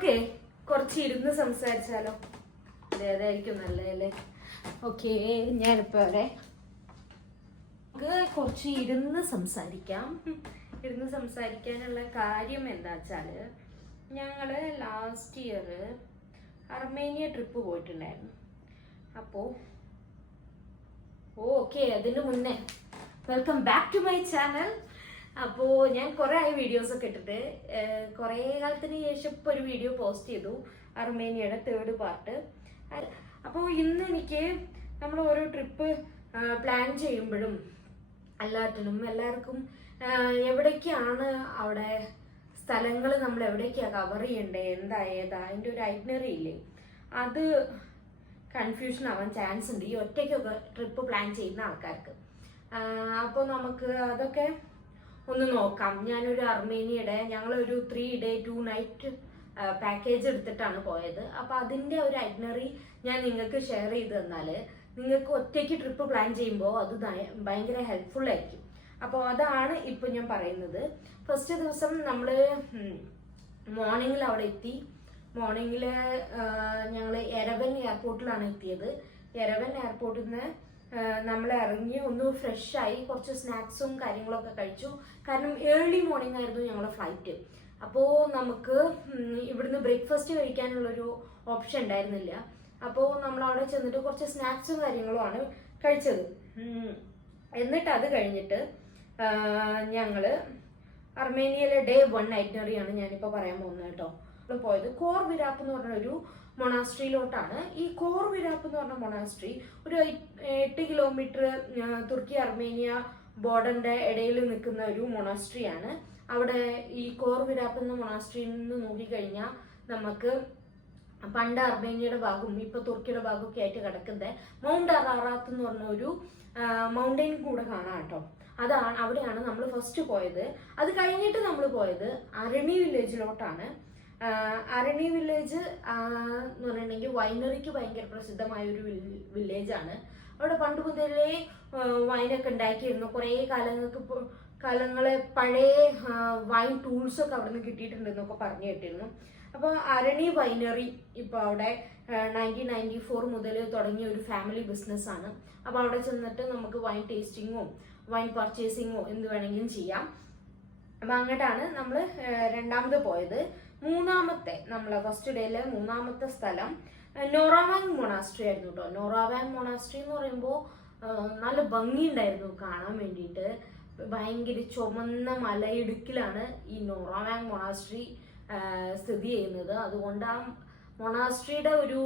നമുക്കേ കുറച്ച് ഇരുന്ന് സംസാരിച്ചാലോ? അതായിരിക്കും നല്ലതല്ലേ? ഓക്കെ, ഞാനിപ്പോൾ അവിടെ കുറച്ച് ഇരുന്ന് സംസാരിക്കാം. ഇരുന്ന് സംസാരിക്കാനുള്ള കാര്യം എന്താ വെച്ചാൽ, ഞങ്ങൾ ലാസ്റ്റ് ഇയർ അർമേനിയ ട്രിപ്പ് പോയിട്ടുണ്ടായിരുന്നു. അപ്പോൾ ഓക്കെ, അതിന് മുന്നേ welcome back to my channel. അപ്പോൾ ഞാൻ കുറേ ആയി വീഡിയോസൊക്കെ ഇട്ടിട്ട്, കുറേ കാലത്തിന് ശേഷം ഇപ്പോൾ ഒരു വീഡിയോ പോസ്റ്റ് ചെയ്തു, അർമേനിയയുടെ 3rd പാർട്ട്. അപ്പോൾ ഇന്ന് എനിക്ക് നമ്മൾ ഓരോ ട്രിപ്പ് പ്ലാൻ ചെയ്യുമ്പോഴും എല്ലാവർക്കും എവിടേക്കാണ് അവിടെ സ്ഥലങ്ങൾ, നമ്മൾ എവിടേക്കാണ് കവർ ചെയ്യേണ്ടത്, എന്താ ഏതാ അതിൻ്റെ ഒരു ഐറ്റിനറി ഇല്ലേ, അത് കൺഫ്യൂഷൻ ആവാൻ ചാൻസ് ഉണ്ട് ഈ ഒറ്റയ്ക്കൊക്കെ ട്രിപ്പ് പ്ലാൻ ചെയ്യുന്ന ആൾക്കാർക്ക്. അപ്പോൾ നമുക്ക് അതൊക്കെ ഒന്ന് നോക്കാം. ഞാനൊരു അർമേനിയയുടെ ഞങ്ങളൊരു 3 day 2 night പാക്കേജ് എടുത്തിട്ടാണ് പോയത്. അപ്പോൾ അതിൻ്റെ ഒരു ഐറ്റിനറി ഞാൻ നിങ്ങൾക്ക് ഷെയർ ചെയ്ത് തന്നാൽ നിങ്ങൾക്ക് ഒറ്റയ്ക്ക് ട്രിപ്പ് പ്ലാൻ ചെയ്യുമ്പോൾ അത് ഭയങ്കര ഹെൽപ്ഫുൾ ആയിരിക്കും. അപ്പോൾ അതാണ് ഇപ്പോൾ ഞാൻ പറയുന്നത്. ഫസ്റ്റ് ദിവസം നമ്മൾ മോർണിംഗിൽ അവിടെ എത്തി. മോർണിംഗിൽ ഞങ്ങൾ എരവൻ എയർപോർട്ടിലാണ് എത്തിയത്. എരവൻ എയർപോർട്ടിൽ നിന്ന് നമ്മൾ ഇറങ്ങി ഒന്ന് ഫ്രഷായി കുറച്ച് സ്നാക്സും കാര്യങ്ങളൊക്കെ കഴിച്ചു. കാരണം ഏർലി മോർണിംഗ് ആയിരുന്നു ഞങ്ങളുടെ ഫ്ലൈറ്റ്. അപ്പോൾ നമുക്ക് ഇവിടുന്ന് ബ്രേക്ക്ഫാസ്റ്റ് കഴിക്കാനുള്ളൊരു ഓപ്ഷൻ ഉണ്ടായിരുന്നില്ല. അപ്പോൾ നമ്മൾ അവിടെ ചെന്നിട്ട് കുറച്ച് സ്നാക്സും കാര്യങ്ങളുമാണ് കഴിച്ചത്. എന്നിട്ട് അത് കഴിഞ്ഞിട്ട് ഞങ്ങൾ അർമേനിയയിലെ day 1 ഐറ്റിനറിയാണ് ഞാനിപ്പോൾ പറയാൻ പോകുന്നത് കേട്ടോ. പോയത് കോർ വിരാപ്പ് എന്ന് പറഞ്ഞൊരു മൊണാസ്ട്രിയിലോട്ടാണ്. ഈ കോർ വിരാപ്പ് എന്ന് പറഞ്ഞ മൊണാസ്ട്രി ഒരു 8 കിലോമീറ്റർ തുർക്കി അർമേനിയ ബോർഡറിന്റെ ഇടയിൽ നിൽക്കുന്ന ഒരു മൊണാസ്ട്രിയാണ്. അവിടെ ഈ കോർ വിരാപ്പ് എന്ന മൊണാസ്ട്രിയിൽ നിന്ന് നോക്കിക്കഴിഞ്ഞാൽ നമുക്ക് പണ്ട് അർമേനിയയുടെ ഭാഗവും ഇപ്പൊ തുർക്കിയുടെ ഭാഗമൊക്കെ ആയിട്ട് കിടക്കുന്ന മൗണ്ട് അറാറാത്ത് എന്ന് പറഞ്ഞ ഒരു മൗണ്ടൈൻ കൂടെ കാണാം കേട്ടോ. അവിടെയാണ് നമ്മൾ ഫസ്റ്റ് പോയത്. അത് കഴിഞ്ഞിട്ട് നമ്മൾ പോയത് അരണി വില്ലേജിലോട്ടാണ്. അരണി വില്ലേജ് എന്ന് പറഞ്ഞിട്ടുണ്ടെങ്കിൽ വൈനറിക്ക് ഭയങ്കര പ്രസിദ്ധമായ ഒരു വില്ലേജാണ്. അവിടെ പണ്ട് മുതലേ വൈനൊക്കെ ഉണ്ടാക്കിയിരുന്നു. കുറേ കാലങ്ങളെ പഴയ വൈൻ ടൂൾസൊക്കെ അവിടെ നിന്ന് കിട്ടിയിട്ടുണ്ടെന്നൊക്കെ പറഞ്ഞു കേട്ടിരുന്നു. അപ്പോൾ അരണി വൈനറി ഇപ്പോൾ അവിടെ 1994 മുതൽ തുടങ്ങിയ ഒരു ഫാമിലി ബിസിനസ്സാണ്. അപ്പോൾ അവിടെ ചെന്നിട്ട് നമുക്ക് വൈൻ ടേസ്റ്റിങ്ങോ വൈൻ പർച്ചേസിങ്ങോ എന്ത് വേണമെങ്കിലും ചെയ്യാം. അപ്പം അങ്ങോട്ടാണ് നമ്മൾ രണ്ടാമത് പോയത്. നമ്മളെ ഫസ്റ്റ് ഡേയിലെ മൂന്നാമത്തെ സ്ഥലം നോറാവാങ് മൊണാസ്ട്രി ആയിരുന്നു കേട്ടോ. നോറാവാങ് മൊണാസ്ട്രി എന്ന് പറയുമ്പോൾ നല്ല ഭംഗിയുണ്ടായിരുന്നു കാണാൻ വേണ്ടിയിട്ട്. ഭയങ്കര ചുമന്ന മലയിടുക്കിലാണ് ഈ നോറാവാങ് മൊണാസ്ട്രി സ്ഥിതി ചെയ്യുന്നത്. അതുകൊണ്ട് ആ മൊണാസ്ട്രിയുടെ ഒരു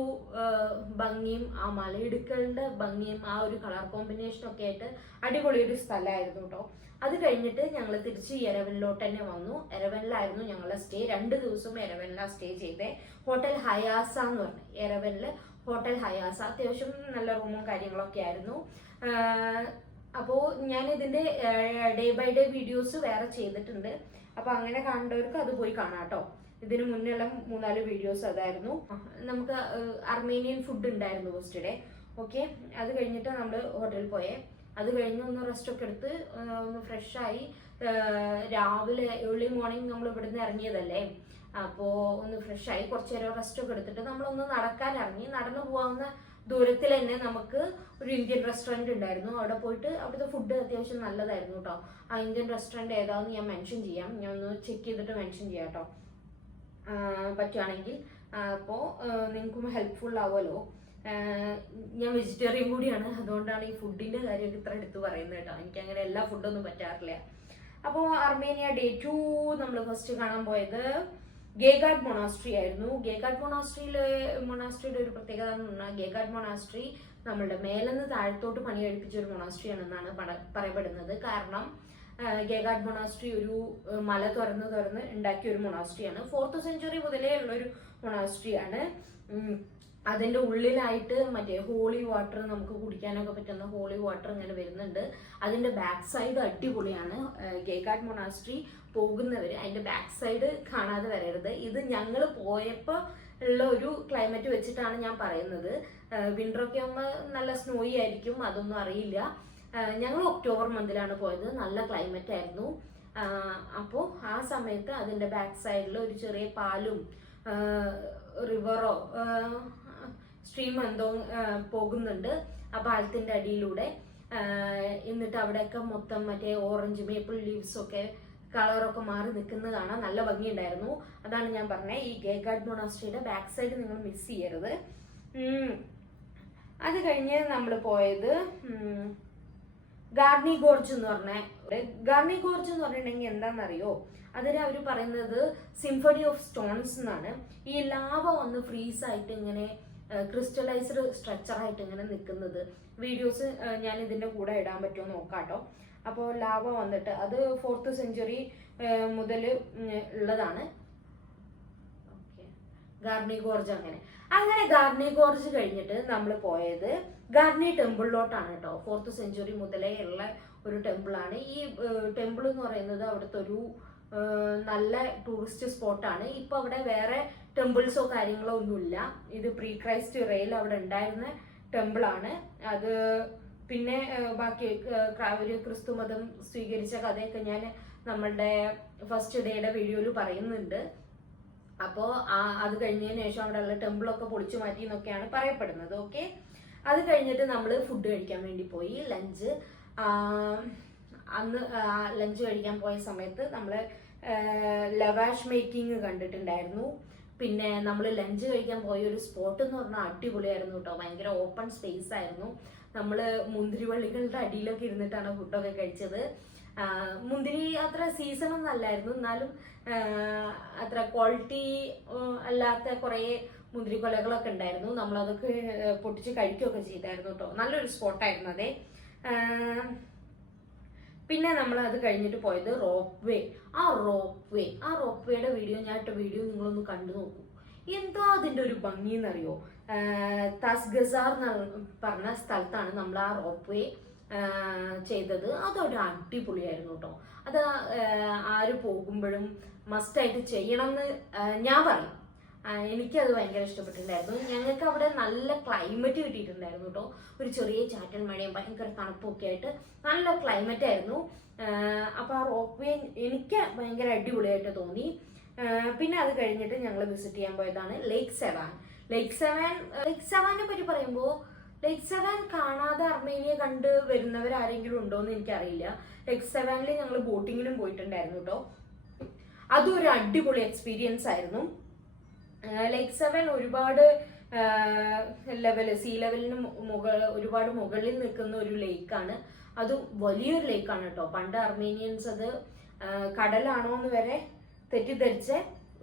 ഭംഗിയും ആ മലയിടുക്കളുടെ ഭംഗിയും ആ ഒരു കളർ കോമ്പിനേഷനും ഒക്കെ ആയിട്ട് അടിപൊളി ഒരു സ്ഥലമായിരുന്നു കേട്ടോ. അത് കഴിഞ്ഞിട്ട് ഞങ്ങൾ തിരിച്ച് എരവനിലോട്ട് തന്നെ വന്നു. എരവനിലായിരുന്നു ഞങ്ങളെ സ്റ്റേ. 2 ദിവസം എരവനിലാണ് സ്റ്റേ ചെയ്തേ. ഹോട്ടൽ ഹയാസ എന്ന് പറഞ്ഞു. എരവനിൽ ഹോട്ടൽ ഹയാസ അത്യാവശ്യം നല്ല റൂമും കാര്യങ്ങളൊക്കെ ആയിരുന്നു. അപ്പോൾ ഞാൻ ഇതിന്റെ ഡേ ബൈ ഡേ വീഡിയോസ് വേറെ ചെയ്തിട്ടുണ്ട്. അപ്പൊ അങ്ങനെ കാണേണ്ടവർക്ക് അത് പോയി കാണാം കേട്ടോ. ഇതിന് മുന്നുള്ള 3-4 വീഡിയോസ് അതായിരുന്നു. നമുക്ക് അർമേനിയൻ ഫുഡ് ഉണ്ടായിരുന്നു ഫസ്റ്റ് ഡേ. ഓക്കെ, അത് കഴിഞ്ഞിട്ട് നമ്മൾ ഹോട്ടലിൽ പോയേ. അത് കഴിഞ്ഞ് ഒന്ന് റെസ്റ്റ് ഒക്കെ എടുത്ത് ഒന്ന് ഫ്രഷായി രാവിലെ ഏർലി മോർണിംഗ് നമ്മൾ ഇവിടുന്ന് ഇറങ്ങിയതല്ലേ. അപ്പോൾ ഒന്ന് ഫ്രഷായി കുറച്ച് നേരം റെസ്റ്റ് ഒക്കെ എടുത്തിട്ട് നമ്മളൊന്ന് നടക്കാൻ ഇറങ്ങി. നടന്നു പോകാവുന്ന ദൂരത്തിൽ തന്നെ നമുക്ക് ഒരു ഇന്ത്യൻ റെസ്റ്റോറൻറ്റ് ഉണ്ടായിരുന്നു. അവിടെ പോയിട്ട് അവിടുത്തെ ഫുഡ് അത്യാവശ്യം നല്ലതായിരുന്നു കേട്ടോ. ആ ഇന്ത്യൻ റെസ്റ്റോറൻറ്റ് ഏതാണെന്ന് ഞാൻ മെൻഷൻ ചെയ്യാം. ഞാൻ ഒന്ന് ചെക്ക് ചെയ്തിട്ട് മെൻഷൻ ചെയ്യാം കേട്ടോ, പറ്റുകയാണെങ്കിൽ. അപ്പോൾ നിങ്ങൾക്കും ഹെൽപ്ഫുൾ ആവുമല്ലോ. ഞാൻ വെജിറ്റേറിയൻ കൂടിയാണ്, അതുകൊണ്ടാണ് ഈ ഫുഡിന്റെ കാര്യം ഇത്ര എടുത്ത് പറയുന്നത് കേട്ടോ. എനിക്ക് അങ്ങനെ എല്ലാ ഫുഡൊന്നും പറ്റാറില്ല. അപ്പോൾ അർമേനിയ day 2 നമ്മൾ ഫസ്റ്റ് കാണാൻ പോയത് ഗേഗാഡ് മൊണാസ്ട്രി ആയിരുന്നു. ഗേഗാഡ് മൊണാസ്ട്രിയുടെ ഒരു പ്രത്യേകത എന്ന് പറഞ്ഞാൽ, ഗേഗാഡ് മൊണാസ്ട്രി നമ്മളുടെ മേലെന്ന് താഴത്തോട്ട് പണി കഴിപ്പിച്ച ഒരു മൊണാസ്ട്രി ആണെന്നാണ് പറയപ്പെടുന്നത്. കാരണം ഗേഗാഡ് മൊണാസ്ട്രി ഒരു മല തുറന്ന് ഉണ്ടാക്കിയ ഒരു മൊണാസ്ട്രിയാണ്. 4th century മുതലേ ഉള്ളൊരു മൊണാസ്ട്രിയാണ്. അതിന്റെ ഉള്ളിലായിട്ട് മറ്റേ ഹോളി വാട്ടർ, നമുക്ക് കുടിക്കാനൊക്കെ പറ്റുന്ന ഹോളി വാട്ടർ ഇങ്ങനെ വരുന്നുണ്ട്. അതിന്റെ ബാക്ക് സൈഡ് അടിപൊളിയാണ്. ഗേഗാഡ് മൊണാസ്ട്രി പോകുന്നവര് അതിന്റെ ബാക്ക് സൈഡ് കാണാതെ വരരുത്. ഇത് ഞങ്ങൾ പോയപ്പോൾ ഉള്ള ഒരു ക്ലൈമറ്റ് വെച്ചിട്ടാണ് ഞാൻ പറയുന്നത്. വിന്ററൊക്കെ ആകുമ്പോൾ നല്ല സ്നോയി ആയിരിക്കും, അതൊന്നും അറിയില്ല. ഞങ്ങൾ ഒക്ടോബർ മന്തിലാണ് പോയത്. നല്ല ക്ലൈമറ്റ് ആയിരുന്നു. അപ്പോൾ ആ സമയത്ത് അതിന്റെ ബാക്ക് സൈഡിൽ ഒരു ചെറിയ പാലും റിവറോ സ്ട്രീം എന്തോ പോകുന്നുണ്ട് ആ പാലത്തിന്റെ അടിയിലൂടെ. എന്നിട്ട് അവിടെയൊക്കെ മൊത്തം മറ്റേ ഓറഞ്ച് മേപ്പിൾ ലീവ്സ് ഒക്കെ കളറൊക്കെ മാറി നിൽക്കുന്നത് കാണാൻ നല്ല ഭംഗിയുണ്ടായിരുന്നു. അതാണ് ഞാൻ പറഞ്ഞത്, ഈ ഗേഗാഡ് മൊണാസ്ട്രിയുടെ ബാക്ക് സൈഡ് നിങ്ങൾ മിസ് ചെയ്യരുത്. അത് കഴിഞ്ഞ് നമ്മൾ പോയത് ഗാർണി ഗോർജ് എന്ന് പറഞ്ഞ, ഗാർണി ഗോർജ് എന്ന് പറഞ്ഞിട്ടുണ്ടെങ്കിൽ എന്താണെന്നറിയോ, അതിന് അവർ പറയുന്നത് സിംഫണി ഓഫ് സ്റ്റോൺസ് എന്നാണ്. ഈ ലാവ വന്ന് ഫ്രീസ് ആയിട്ട് ഇങ്ങനെ ക്രിസ്റ്റലൈസ്ഡ് സ്ട്രക്ചർ ആയിട്ട് ഇങ്ങനെ നിൽക്കുന്നത്. വീഡിയോസ് ഞാൻ ഇതിന്റെ കൂടെ ഇടാൻ പറ്റുമോ നോക്കാട്ടോ. അപ്പോൾ ലാവ വന്നിട്ട് അത് 4th സെഞ്ചുറി മുതൽ ഉള്ളതാണ്. ഗാർണി ഗോർജ് അങ്ങനെ ഗാർണി ഗോർജ് കഴിഞ്ഞിട്ട് നമ്മൾ പോയത് ഗാർണി ടെമ്പിളിലോട്ടാണ് കേട്ടോ. 4th സെഞ്ചുറി മുതലേ ഉള്ള ഒരു ടെമ്പിളാണ്. ഈ ടെമ്പിൾ എന്ന് പറയുന്നത് അവിടുത്തെ ഒരു നല്ല ടൂറിസ്റ്റ് സ്പോട്ടാണ്. ഇപ്പൊ അവിടെ വേറെ ടെമ്പിൾസോ കാര്യങ്ങളോ ഒന്നുമില്ല. ഇത് പ്രീ ക്രൈസ്റ്റ് ഇറയിൽ അവിടെ ഉണ്ടായിരുന്ന ടെമ്പിളാണ് അത്. പിന്നെ ബാക്കി ഒരു ക്രിസ്തുമതം സ്വീകരിച്ച കഥയൊക്കെ ഞാൻ നമ്മളുടെ ഫസ്റ്റ് ഡേയുടെ വീഡിയോയിൽ പറയുന്നുണ്ട്. അപ്പോൾ അത് കഴിഞ്ഞതിന് ശേഷം അവിടെയുള്ള ടെമ്പിളൊക്കെ പൊളിച്ചു മാറ്റി എന്നൊക്കെയാണ് പറയപ്പെടുന്നത്. ഓക്കെ, അത് കഴിഞ്ഞിട്ട് നമ്മൾ ഫുഡ് കഴിക്കാൻ വേണ്ടി പോയി. അന്ന് ലഞ്ച് കഴിക്കാൻ പോയ സമയത്ത് നമ്മൾ ലവാഷ് മേക്കിംഗ് കണ്ടിട്ടുണ്ടായിരുന്നു. പിന്നെ നമ്മൾ ലഞ്ച് കഴിക്കാൻ പോയ ഒരു സ്പോട്ട് എന്ന് പറഞ്ഞാൽ അടിപൊളിയായിരുന്നു കേട്ടോ. ഭയങ്കര ഓപ്പൺ സ്പേസ് ആയിരുന്നു. നമ്മൾ മുന്തിരിവള്ളികളുടെ അടിയിലൊക്കെ ഇരുന്നിട്ടാണ് ഫുഡൊക്കെ കഴിച്ചത്. മുന്തിരി അത്ര സീസൺ ഒന്നും അല്ലായിരുന്നു, എന്നാലും അത്ര ക്വാളിറ്റി അല്ലാത്ത കുറേ മുന്തിരിക്കൊലകളൊക്കെ ഉണ്ടായിരുന്നു. നമ്മളതൊക്കെ പൊട്ടിച്ച് കഴിക്കുകയൊക്കെ ചെയ്തായിരുന്നു കേട്ടോ. നല്ലൊരു സ്പോട്ടായിരുന്നു അതെ. പിന്നെ നമ്മൾ അത് കഴിഞ്ഞിട്ട് പോയത് റോപ്പ് വേ. ആ റോപ്പ് വേയുടെ വീഡിയോ ഞാൻ ഇട്ട വീഡിയോ നിങ്ങളൊന്ന് കണ്ടു നോക്കൂ. എന്താ അതിന്റെ ഒരു ഭംഗി എന്നറിയോ. തസ്ഗസാർ എന്ന് പറഞ്ഞ സ്ഥലത്താണ് നമ്മൾ ആ റോപ്പ് വേ ചെയ്തത്. അതൊരു അടിപൊളിയായിരുന്നു കേട്ടോ. അത് ആര് പോകുമ്പോഴും മസ്റ്റായിട്ട് ചെയ്യണം എന്ന് ഞാൻ പറയും. എനിക്കത് ഭയങ്കര ഇഷ്ടപ്പെട്ടിട്ടുണ്ടായിരുന്നു. ഞങ്ങൾക്ക് അവിടെ നല്ല ക്ലൈമറ്റ് കിട്ടിയിട്ടുണ്ടായിരുന്നു കേട്ടോ. ഒരു ചെറിയ ചാറ്റൽ മഴയും ഭയങ്കര തണുപ്പൊക്കെ ആയിട്ട് നല്ല ക്ലൈമറ്റ് ആയിരുന്നു. അപ്പൊ ആ റോപ്പ് വേ എനിക്ക് ഭയങ്കര അടിപൊളിയായിട്ട് തോന്നി. പിന്നെ അത് കഴിഞ്ഞിട്ട് ഞങ്ങൾ വിസിറ്റ് ചെയ്യാൻ പോയതാണ് ലേക്ക് സെവാൻ. ലേക്ക് സെവാനെ പറ്റി പറയുമ്പോൾ, ലേക്ക് സെവാൻ കാണാതെ അർമേനിയ കണ്ട് വരുന്നവരാരെങ്കിലും ഉണ്ടോ എന്ന് എനിക്കറിയില്ല. ലേക്ക് സെവാനിൽ ഞങ്ങൾ ബോട്ടിങ്ങിനും പോയിട്ടുണ്ടായിരുന്നു കേട്ടോ. അതും ഒരു അടിപൊളി എക്സ്പീരിയൻസ് ആയിരുന്നു. ലേക്ക് സെവൻ ഒരുപാട് സീ ലെവലിന് ഒരുപാട് മുകളിൽ നിൽക്കുന്ന ഒരു ലേക്കാണ്. അത് വലിയൊരു ലേക്കാണ് കേട്ടോ. പണ്ട് അർമേനിയൻസ് അത് കടലാണോ എന്ന് വരെ തെറ്റിദ്ധരിച്ച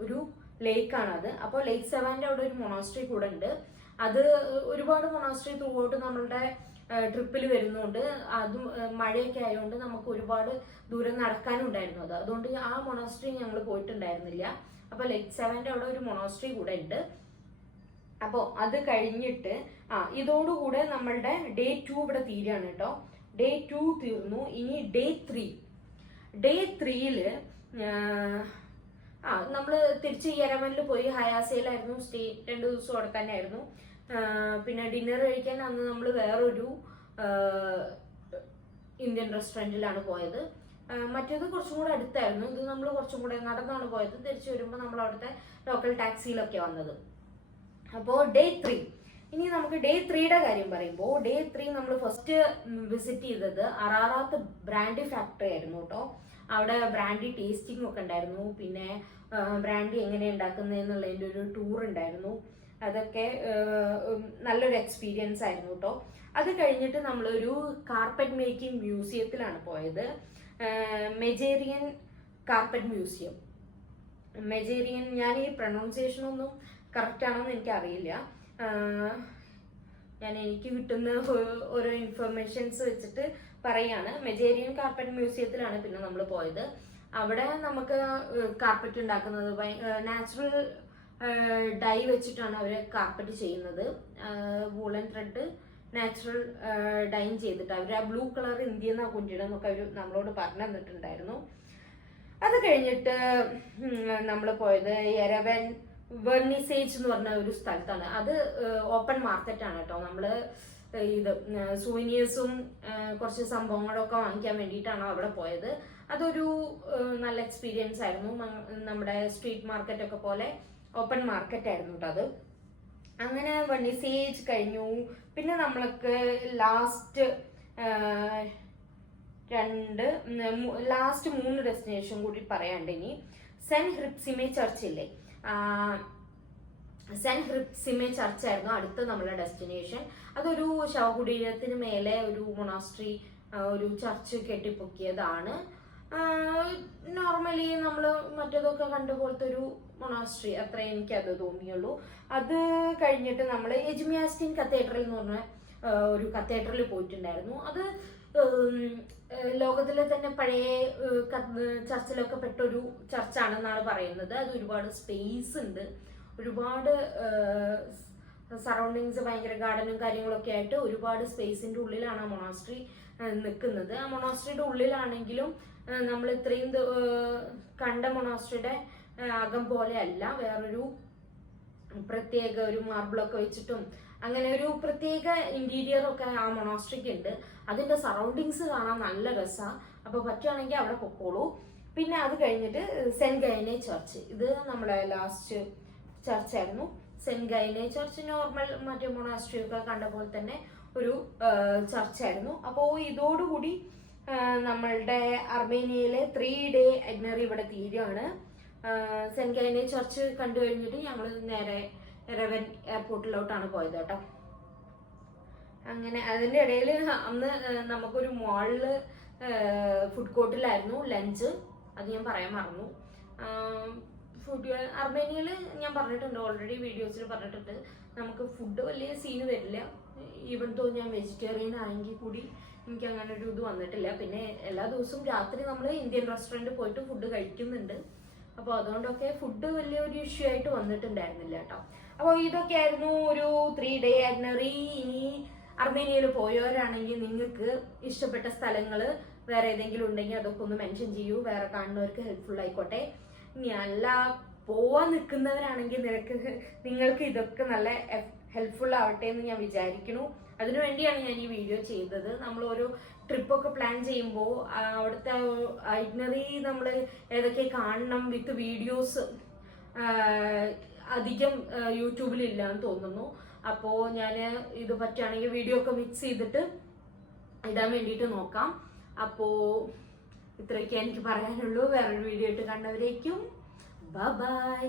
ഒരു ലേക്കാണ് അത്. അപ്പോൾ ലേക്ക് സെവാന്റെ അവിടെ ഒരു മൊണാസ്ട്രി കൂടെ ഉണ്ട്. അത് ഒരുപാട് മൊണാസ്ട്രി ത്രൂ ഔട്ട് നമ്മളുടെ ട്രിപ്പിൽ വരുന്നുണ്ട്. അതും മഴയൊക്കെ ആയതുകൊണ്ട് നമുക്ക് ഒരുപാട് ദൂരം നടക്കാനും ഉണ്ടായിരുന്നു. അതുകൊണ്ട് ആ മൊണാസ്ട്രി ഞങ്ങൾ പോയിട്ടുണ്ടായിരുന്നില്ല. അപ്പൊ ലേക്ക് സെവാന്റെ അവിടെ ഒരു മൊണാസ്ട്രി കൂടെ ഉണ്ട്. അപ്പോൾ അത് കഴിഞ്ഞിട്ട് ഇതോടുകൂടെ നമ്മളുടെ ഡേ 2 ഇവിടെ തീരാണ് കേട്ടോ. ഡേ 2 തീർന്നു. ഇനി ഡേ 3 നമ്മൾ തിരിച്ച് യെരവനിൽ പോയി. ഹയാസയിലായിരുന്നു സ്റ്റേ. 2 ദിവസം അവിടെ തന്നെ ആയിരുന്നു. പിന്നെ ഡിന്നർ കഴിക്കാൻ അന്ന് നമ്മൾ വേറൊരു ഇന്ത്യൻ റെസ്റ്റോറൻറ്റിലാണ് പോയത്. മറ്റേത് കുറച്ചും കൂടെ അടുത്തായിരുന്നു. ഇത് നമ്മൾ കുറച്ചും കൂടെ നടന്നാണ് പോയത്. തിരിച്ചു വരുമ്പോൾ നമ്മൾ അവിടുത്തെ ലോക്കൽ ടാക്സിയിലൊക്കെ വന്നത്. അപ്പോൾ ഡേ 3. ഇനി നമുക്ക് ഡേ 3യുടെ കാര്യം പറയുമ്പോൾ, ഡേ 3 നമ്മൾ ഫസ്റ്റ് വിസിറ്റ് ചെയ്തത് അറാറാത്ത് ബ്രാൻഡി ഫാക്ടറി ആയിരുന്നു കേട്ടോ. അവിടെ ബ്രാൻഡി ടേസ്റ്റിംഗ് ഒക്കെ ഉണ്ടായിരുന്നു. പിന്നെ ബ്രാൻഡി എങ്ങനെ ഉണ്ടാക്കുന്നതെന്നുള്ളതിൻ്റെ ഒരു ടൂർ ഉണ്ടായിരുന്നു. അതൊക്കെ നല്ലൊരു എക്സ്പീരിയൻസ് ആയിരുന്നു കേട്ടോ. അത് കഴിഞ്ഞിട്ട് നമ്മളൊരു കാർപ്പറ്റ് മേക്കിംഗ് മ്യൂസിയത്തിലാണ് പോയത്. മെജേറിയൻ കാർപ്പറ്റ് മ്യൂസിയം. മെജേറിയൻ, ഞാൻ ഈ പ്രൊണൗൺസിയേഷനൊന്നും കറക്റ്റ് ആണോന്ന് എനിക്കറിയില്ല. എനിക്ക് കിട്ടുന്ന ഓരോ ഇൻഫർമേഷൻസ് വെച്ചിട്ട് പറയാണ്. മെജേറിയൻ കാർപ്പറ്റ് മ്യൂസിയത്തിലാണ് പിന്നെ നമ്മൾ പോയത്. അവിടെ നമുക്ക് കാർപ്പറ്റ് ഉണ്ടാക്കുന്നത് നാച്ചുറൽ ഡൈ വെച്ചിട്ടാണ് അവർ കാർപ്പറ്റ് ചെയ്യുന്നത്. വൂളൻ ത്രെഡ് നാച്ചുറൽ ഡൈൻ ചെയ്തിട്ട് അവർ ആ ബ്ലൂ കളർ ഇന്ത്യയിൽ നിന്നാണ് കൊണ്ടിടുന്നൊക്കെ അവർ നമ്മളോട് പറഞ്ഞു തന്നിട്ടുണ്ടായിരുന്നു. അത് കഴിഞ്ഞിട്ട് നമ്മൾ പോയത് യെരവൻ വെർണിസേജ് എന്ന് പറഞ്ഞ ഒരു സ്ഥലത്താണ്. അത് ഓപ്പൺ മാർക്കറ്റാണ് കേട്ടോ. നമ്മള് ഇത് സൂവിനിയേഴ്സും കുറച്ച് സംഭവങ്ങളൊക്കെ വാങ്ങിക്കാൻ വേണ്ടിയിട്ടാണ് അവിടെ പോയത്. അതൊരു നല്ല എക്സ്പീരിയൻസ് ആയിരുന്നു. നമ്മുടെ സ്ട്രീറ്റ് മാർക്കറ്റ് ഒക്കെ പോലെ ഓപ്പൺ മാർക്കറ്റ് ആയിരുന്നു കേട്ടോ അത്. അങ്ങനെ വണ്ണിസേജ് കഴിഞ്ഞു. പിന്നെ നമ്മൾക്ക് ലാസ്റ്റ് 3 ഡെസ്റ്റിനേഷൻ കൂടി പറയാണ്ട്. ഇനി സെന്റ് ഹിപ്സിമെ ചർച്ച് ഇല്ലേ, സെന്റ് ഹിപ്സിമെ ചർച്ച് ആയിരുന്നു അടുത്ത നമ്മളെ ഡെസ്റ്റിനേഷൻ. അതൊരു ശവകുടീരത്തിന് മേലെ ഒരു മൊണാസ്ട്രി, ഒരു ചർച്ച് കെട്ടിപ്പൊക്കിയതാണ്. നോർമലി നമ്മൾ മറ്റേതൊക്കെ കണ്ട പോലത്തെ ഒരു മൊണാസ്ട്രി, അത്ര എനിക്കത് തോന്നിയുള്ളൂ. അത് കഴിഞ്ഞിട്ട് നമ്മൾ എജ്മിയാസ്റ്റിൻ കത്തീഡ്രൽ എന്ന് പറഞ്ഞ ഒരു കത്തീഡ്രലിൽ പോയിട്ടുണ്ടായിരുന്നു. അത് ലോകത്തിലെ തന്നെ പഴയ ചർച്ചിലൊക്കെ പെട്ടൊരു ചർച്ചാണെന്നാണ് പറയുന്നത്. അത് ഒരുപാട് സ്പേസ് ഉണ്ട്, ഒരുപാട് സറൗണ്ടിങ്സ്, ഭയങ്കര ഗാർഡനും കാര്യങ്ങളൊക്കെ ആയിട്ട് ഒരുപാട് സ്പേസിന്റെ ഉള്ളിലാണ് ആ മൊണാസ്ട്രി നിൽക്കുന്നത്. ആ മൊണാസ്ട്രിയുടെ ഉള്ളിലാണെങ്കിലും നമ്മൾ ഇത്രയും കണ്ട മൊണാസ്ട്രിയുടെ അകം പോലെ അല്ല, വേറൊരു പ്രത്യേക ഒരു മാർബിളൊക്കെ വെച്ചിട്ടും അങ്ങനെ ഒരു പ്രത്യേക ഇന്റീരിയർ ഒക്കെ ആ മൊണാസ്ട്രിക്ക് ഉണ്ട്. അതിന്റെ സറൗണ്ടിങ്സ് കാണാൻ നല്ല രസമാണ്. അപ്പൊ പറ്റുകയാണെങ്കിൽ അവിടെ പൊക്കോളൂ. പിന്നെ അത് കഴിഞ്ഞിട്ട് സെന്റ് ഗൈനെ ചർച്ച്, ഇത് നമ്മളെ ലാസ്റ്റ് ചർച്ചായിരുന്നു. സെന്റ് ഗൈനെ ചർച്ച് നോർമൽ മറ്റേ മൊണാസ്ട്രി ഒക്കെ കണ്ട പോലെ തന്നെ ഒരു ചർച്ചായിരുന്നു. അപ്പോൾ ഇതോടുകൂടി നമ്മളുടെ അർമേനിയയിലെ 3 ഡേ ഐറ്റിനറി ഇവിടെ തീരുകയാണ്. സെന്റ് ഗൈനെ ചർച്ച് കണ്ടു കഴിഞ്ഞിട്ട് ഞങ്ങൾ നേരെ റെവൻ എയർപോർട്ടിലോട്ടാണ് പോയത് കേട്ടോ. അങ്ങനെ അതിന്റെ ഇടയിൽ അന്ന് നമുക്കൊരു മോളില് ഫുഡ് കോർട്ടിലായിരുന്നു ലഞ്ച്, അത് ഞാൻ പറയാൻ മറന്നു. ഫുഡ് അർമേനിയയിൽ ഞാൻ പറഞ്ഞിട്ടുണ്ട്, ഓൾറെഡി വീഡിയോസിൽ പറഞ്ഞിട്ടുണ്ട്, നമുക്ക് ഫുഡ് വലിയ സീന് വരില്ല. ഈവൻ തോ ഞാൻ വെജിറ്റേറിയൻ ആയെങ്കിൽ കൂടി എനിക്ക് അങ്ങനെ ഒരു ഇത് വന്നിട്ടില്ല. പിന്നെ എല്ലാ ദിവസവും രാത്രി നമ്മൾ ഇന്ത്യൻ റെസ്റ്റോറൻറ്റ് പോയിട്ട് ഫുഡ് കഴിക്കുന്നുണ്ട്. അപ്പോൾ അതുകൊണ്ടൊക്കെ ഫുഡ് വലിയൊരു ഇഷ്യൂ ആയിട്ട് വന്നിട്ടുണ്ടായിരുന്നില്ല കേട്ടോ. അപ്പോൾ ഇതൊക്കെയായിരുന്നു ഒരു 3 ഡേ ഐറ്റിനറി. ഇനി അർമേനിയയിൽ പോയവരാണെങ്കിൽ നിങ്ങൾക്ക് ഇഷ്ടപ്പെട്ട സ്ഥലങ്ങൾ വേറെ ഏതെങ്കിലും ഉണ്ടെങ്കിൽ അതൊക്കെ ഒന്ന് മെൻഷൻ ചെയ്യൂ, വേറെ കാണുന്നവർക്ക് ഹെൽപ്ഫുൾ ആയിക്കോട്ടെ. ഇനി അല്ല പോവാൻ നിൽക്കുന്നവരാണെങ്കിൽ നിങ്ങൾക്ക് ഇതൊക്കെ നല്ല ഹെൽപ്ഫുൾ ആവട്ടെ എന്ന് ഞാൻ വിചാരിക്കുന്നു. അതിനുവേണ്ടിയാണ് ഞാൻ ഈ വീഡിയോ ചെയ്തത്. നമ്മൾ ഓരോ ട്രിപ്പൊക്കെ പ്ലാൻ ചെയ്യുമ്പോൾ അവിടുത്തെ ഐറ്റിനറി നമ്മൾ ഏതൊക്കെ കാണണം വിത്ത് വീഡിയോസ് അധികം യൂട്യൂബിലില്ല എന്ന് തോന്നുന്നു. അപ്പോൾ ഞാൻ ഇത് പറ്റുകയാണെങ്കിൽ വീഡിയോ ഒക്കെ മിക്സ് ചെയ്തിട്ട് ഇടാൻ വേണ്ടിയിട്ട് നോക്കാം. അപ്പോൾ ഇത്രയൊക്കെ എനിക്ക് പറയാനുള്ളൂ. വേറൊരു വീഡിയോ ആയിട്ട് കണ്ടവരേക്കും ബൈ ബൈ.